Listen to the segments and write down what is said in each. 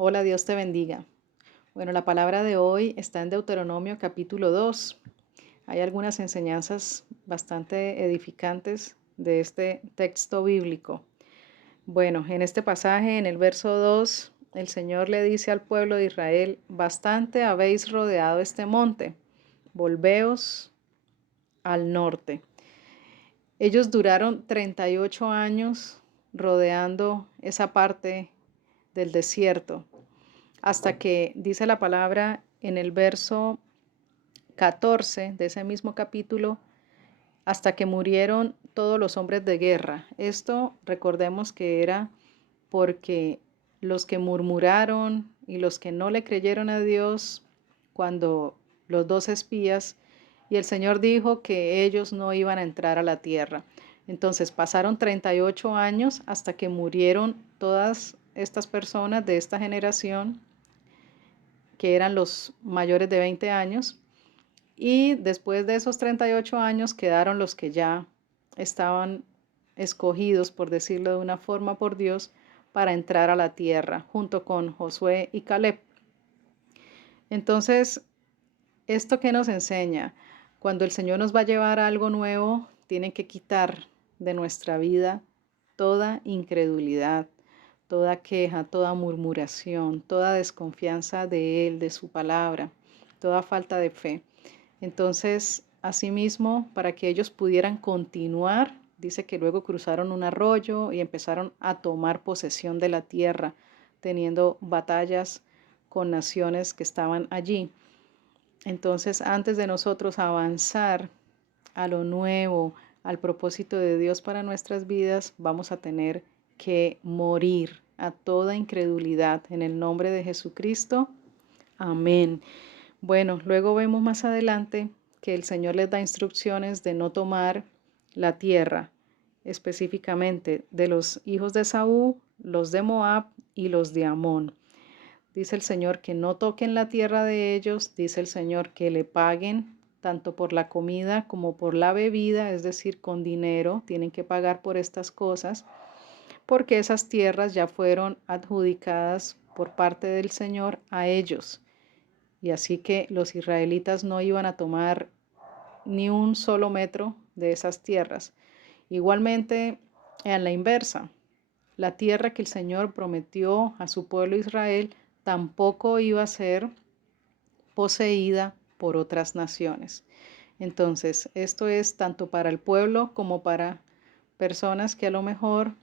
Hola, Dios te bendiga. Bueno, la palabra de hoy está en Deuteronomio capítulo 2. Hay algunas enseñanzas bastante edificantes de este texto bíblico. Bueno, en este pasaje, en el verso 2, el Señor le dice al pueblo de Israel: bastante habéis rodeado este monte, volveos al norte. Ellos duraron 38 años rodeando esa parte del desierto, hasta que dice la palabra en el verso 14 de ese mismo capítulo, hasta que murieron todos los hombres de guerra. Esto recordemos que era porque los que murmuraron y los que no le creyeron a Dios cuando los dos espías, y el Señor dijo que ellos no iban a entrar a la tierra. Entonces pasaron 38 años hasta que murieron todas estas personas de esta generación, que eran los mayores de 20 años, y después de esos 38 años quedaron los que ya estaban escogidos, por decirlo de una forma, por Dios, para entrar a la tierra, junto con Josué y Caleb. Entonces, ¿esto qué nos enseña? Cuando el Señor nos va a llevar a algo nuevo, tiene que quitar de nuestra vida toda incredulidad, toda queja, toda murmuración, toda desconfianza de Él, de su palabra, toda falta de fe. Entonces, asimismo, para que ellos pudieran continuar, dice que luego cruzaron un arroyo y empezaron a tomar posesión de la tierra, teniendo batallas con naciones que estaban allí. Entonces, antes de nosotros avanzar a lo nuevo, al propósito de Dios para nuestras vidas, vamos a tener que morir a toda incredulidad en el nombre de Jesucristo. Amén. Bueno, luego vemos más adelante que el Señor les da instrucciones de no tomar la tierra, específicamente de los hijos de Saúl, los de Moab y los de Amón. Dice el Señor que no toquen la tierra de ellos, dice el Señor que le paguen tanto por la comida como por la bebida, es decir, con dinero, tienen que pagar por estas cosas, porque esas tierras ya fueron adjudicadas por parte del Señor a ellos. Y así que los israelitas no iban a tomar ni un solo metro de esas tierras. Igualmente, en la inversa, la tierra que el Señor prometió a su pueblo Israel tampoco iba a ser poseída por otras naciones. Entonces, esto es tanto para el pueblo como para personas que a lo mejor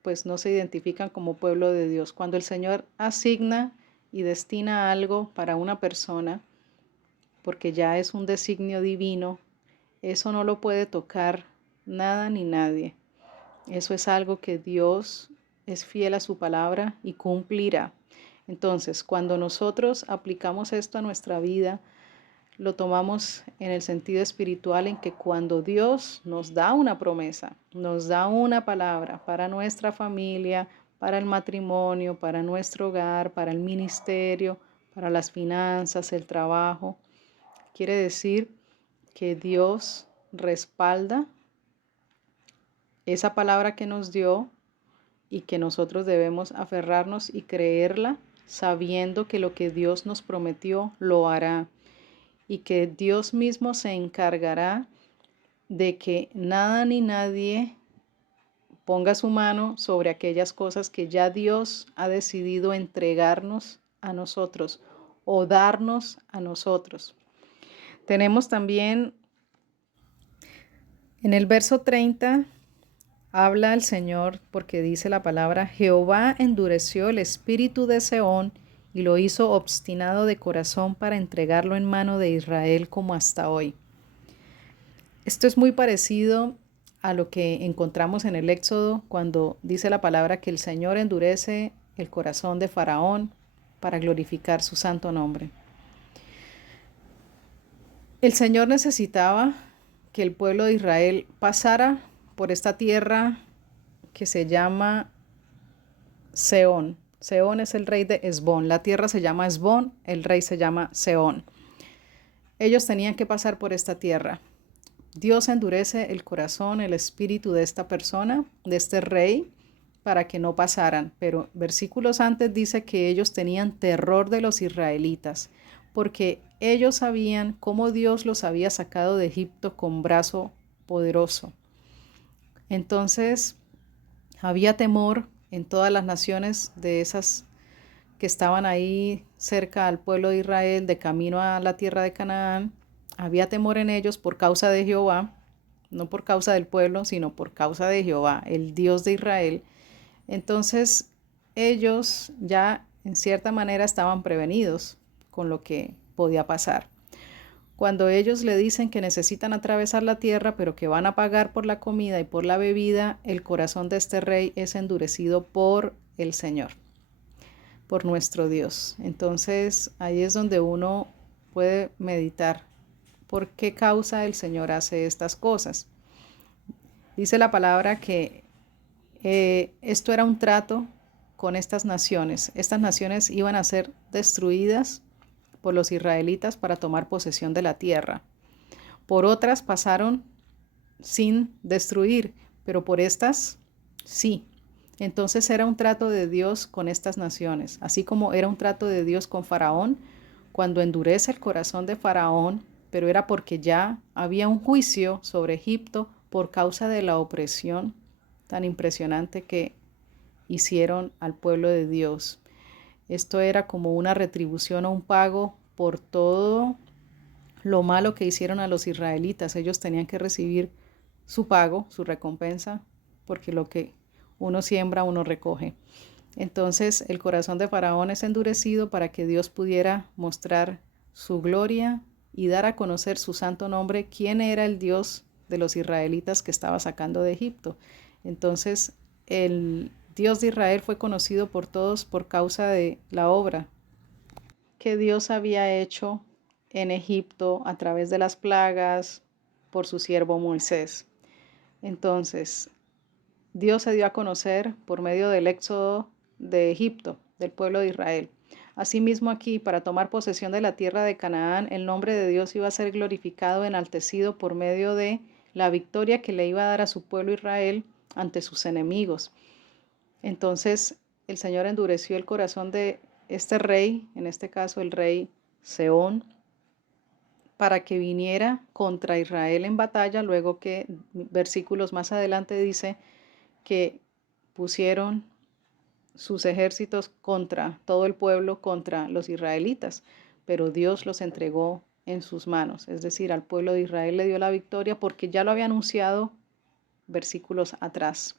pues no se identifican como pueblo de Dios. Cuando el Señor asigna y destina algo para una persona, porque ya es un designio divino, eso no lo puede tocar nada ni nadie. Eso es algo que Dios es fiel a su palabra y cumplirá. Entonces, cuando nosotros aplicamos esto a nuestra vida, lo tomamos en el sentido espiritual, en que cuando Dios nos da una promesa, nos da una palabra para nuestra familia, para el matrimonio, para nuestro hogar, para el ministerio, para las finanzas, el trabajo, quiere decir que Dios respalda esa palabra que nos dio y que nosotros debemos aferrarnos y creerla, sabiendo que lo que Dios nos prometió lo hará y que Dios mismo se encargará de que nada ni nadie ponga su mano sobre aquellas cosas que ya Dios ha decidido entregarnos a nosotros o darnos a nosotros. Tenemos también en el verso 30, habla el Señor porque dice la palabra: Jehová endureció el espíritu de Sehón y lo hizo obstinado de corazón para entregarlo en mano de Israel como hasta hoy. Esto es muy parecido a lo que encontramos en el Éxodo, cuando dice la palabra que el Señor endurece el corazón de Faraón para glorificar su santo nombre. El Señor necesitaba que el pueblo de Israel pasara por esta tierra que se llama Sehón. Sehón es el rey de Hesbón. La tierra se llama Hesbón, el rey se llama Sehón. Ellos tenían que pasar por esta tierra. Dios endurece el corazón, el espíritu de esta persona, de este rey, para que no pasaran, pero versículos antes dice que ellos tenían terror de los israelitas, porque ellos sabían cómo Dios los había sacado de Egipto con brazo poderoso. Entonces había temor en todas las naciones de esas que estaban ahí cerca al pueblo de Israel, de camino a la tierra de Canaán. Había temor en ellos por causa de Jehová, no por causa del pueblo, sino por causa de Jehová, el Dios de Israel. Entonces ellos ya en cierta manera estaban prevenidos con lo que podía pasar. Cuando ellos le dicen que necesitan atravesar la tierra, pero que van a pagar por la comida y por la bebida, el corazón de este rey es endurecido por el Señor, por nuestro Dios. Entonces ahí es donde uno puede meditar por qué causa el Señor hace estas cosas. Dice la palabra que esto era un trato con estas naciones. Estas naciones iban a ser destruidas por los israelitas para tomar posesión de la tierra. Por otras pasaron sin destruir, pero por estas sí. Entonces era un trato de Dios con estas naciones, así como era un trato de Dios con Faraón, cuando endurece el corazón de Faraón, pero era porque ya había un juicio sobre Egipto por causa de la opresión tan impresionante que hicieron al pueblo de Dios. Esto era como una retribución o un pago por todo lo malo que hicieron a los israelitas. Ellos tenían que recibir su pago, su recompensa, porque lo que uno siembra, uno recoge. Entonces el corazón de Faraón es endurecido para que Dios pudiera mostrar su gloria y dar a conocer su santo nombre, quién era el Dios de los israelitas que estaba sacando de Egipto. Entonces el Dios de Israel fue conocido por todos por causa de la obra que Dios había hecho en Egipto a través de las plagas por su siervo Moisés. Entonces, Dios se dio a conocer por medio del éxodo de Egipto, del pueblo de Israel. Asimismo aquí, para tomar posesión de la tierra de Canaán, el nombre de Dios iba a ser glorificado, enaltecido por medio de la victoria que le iba a dar a su pueblo Israel ante sus enemigos. Entonces, el Señor endureció el corazón de este rey, en este caso el rey Seón, para que viniera contra Israel en batalla, luego que versículos más adelante dice que pusieron sus ejércitos contra todo el pueblo, contra los israelitas, pero Dios los entregó en sus manos, es decir, al pueblo de Israel le dio la victoria porque ya lo había anunciado versículos atrás.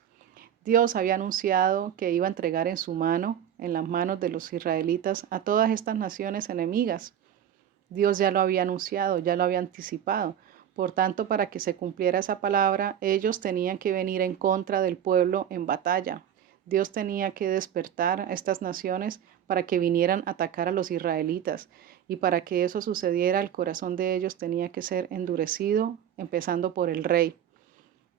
Dios había anunciado que iba a entregar en su mano, en las manos de los israelitas, a todas estas naciones enemigas. Dios ya lo había anunciado, ya lo había anticipado. Por tanto, para que se cumpliera esa palabra, ellos tenían que venir en contra del pueblo en batalla. Dios tenía que despertar a estas naciones para que vinieran a atacar a los israelitas. Y para que eso sucediera, el corazón de ellos tenía que ser endurecido, empezando por el rey.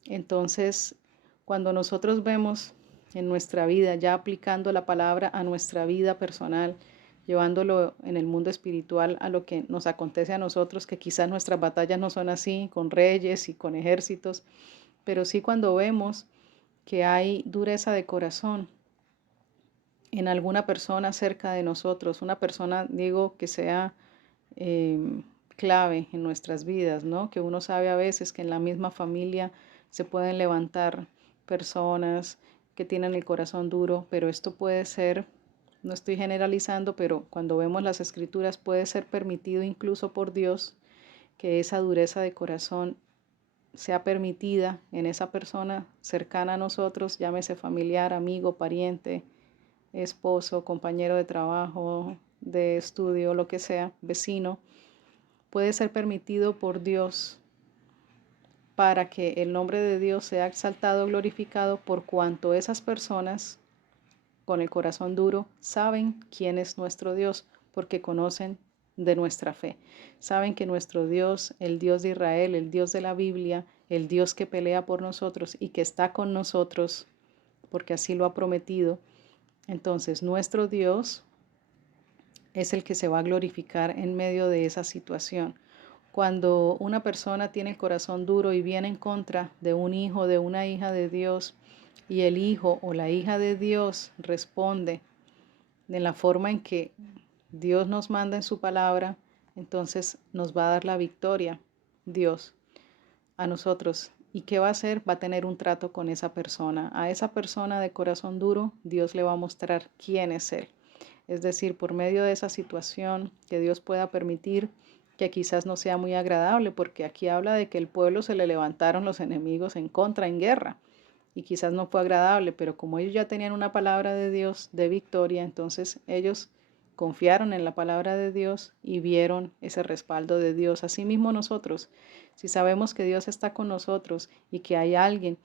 Entonces, cuando nosotros vemos en nuestra vida, ya aplicando la palabra a nuestra vida personal, llevándolo en el mundo espiritual a lo que nos acontece a nosotros, que quizás nuestras batallas no son así, con reyes y con ejércitos, pero sí cuando vemos que hay dureza de corazón en alguna persona cerca de nosotros, una persona, digo, que sea clave en nuestras vidas, ¿no? Que uno sabe a veces que en la misma familia se pueden levantar personas que tienen el corazón duro, pero esto puede ser, no estoy generalizando, pero cuando vemos las escrituras puede ser permitido incluso por Dios que esa dureza de corazón sea permitida en esa persona cercana a nosotros, llámese familiar, amigo, pariente, esposo, compañero de trabajo, de estudio, lo que sea, vecino, puede ser permitido por Dios para que el nombre de Dios sea exaltado, glorificado, por cuanto esas personas con el corazón duro saben quién es nuestro Dios, porque conocen de nuestra fe. Saben que nuestro Dios, el Dios de Israel, el Dios de la Biblia, el Dios que pelea por nosotros y que está con nosotros, porque así lo ha prometido. Entonces, nuestro Dios es el que se va a glorificar en medio de esa situación. Cuando una persona tiene el corazón duro y viene en contra de un hijo, de una hija de Dios, y el hijo o la hija de Dios responde de la forma en que Dios nos manda en su palabra, entonces nos va a dar la victoria Dios a nosotros. ¿Y qué va a hacer? Va a tener un trato con esa persona. A esa persona de corazón duro, Dios le va a mostrar quién es Él. Es decir, por medio de esa situación que Dios pueda permitir, que quizás no sea muy agradable, porque aquí habla de que el pueblo se le levantaron los enemigos en contra, en guerra, y quizás no fue agradable, pero como ellos ya tenían una palabra de Dios de victoria, entonces ellos confiaron en la palabra de Dios y vieron ese respaldo de Dios. Asimismo nosotros, si sabemos que Dios está con nosotros y que hay alguien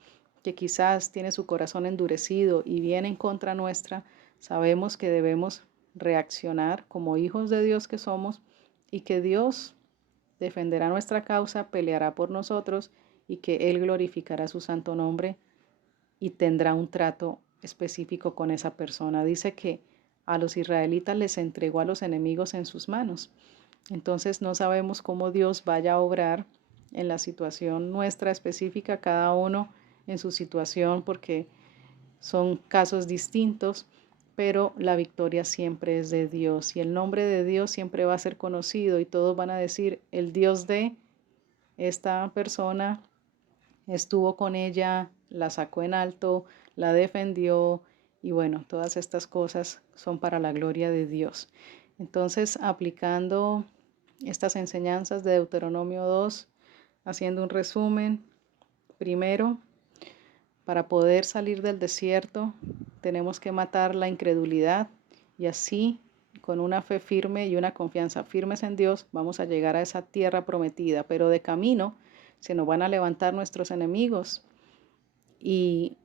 que quizás tiene su corazón endurecido y viene en contra nuestra, sabemos que debemos reaccionar como hijos de Dios que somos y que Dios defenderá nuestra causa, peleará por nosotros y que Él glorificará su santo nombre y tendrá un trato específico con esa persona. Dice que a los israelitas les entregó a los enemigos en sus manos. Entonces no sabemos cómo Dios vaya a obrar en la situación nuestra específica, cada uno en su situación, porque son casos distintos, pero la victoria siempre es de Dios y el nombre de Dios siempre va a ser conocido y todos van a decir, el Dios de esta persona estuvo con ella, la sacó en alto, la defendió y bueno, todas estas cosas son para la gloria de Dios. Entonces, aplicando estas enseñanzas de Deuteronomio 2, haciendo un resumen, primero, para poder salir del desierto, tenemos que matar la incredulidad y así, con una fe firme y una confianza firmes en Dios, vamos a llegar a esa tierra prometida. Pero de camino se nos van a levantar nuestros enemigos y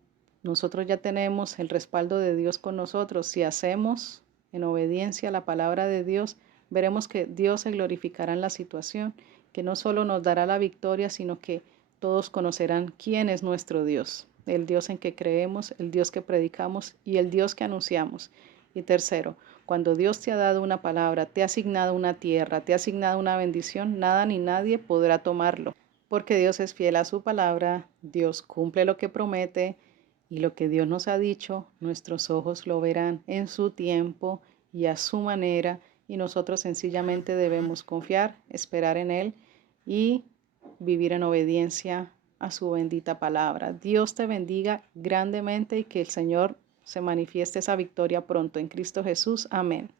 nosotros ya tenemos el respaldo de Dios con nosotros. Si hacemos en obediencia a la palabra de Dios, veremos que Dios se glorificará en la situación, que no solo nos dará la victoria, sino que todos conocerán quién es nuestro Dios, el Dios en que creemos, el Dios que predicamos y el Dios que anunciamos. Y tercero, cuando Dios te ha dado una palabra, te ha asignado una tierra, te ha asignado una bendición, nada ni nadie podrá tomarlo, porque Dios es fiel a su palabra, Dios cumple lo que promete y lo que Dios nos ha dicho, nuestros ojos lo verán en su tiempo y a su manera, y nosotros sencillamente debemos confiar, esperar en Él y vivir en obediencia a su bendita palabra. Dios te bendiga grandemente y que el Señor se manifieste esa victoria pronto en Cristo Jesús. Amén.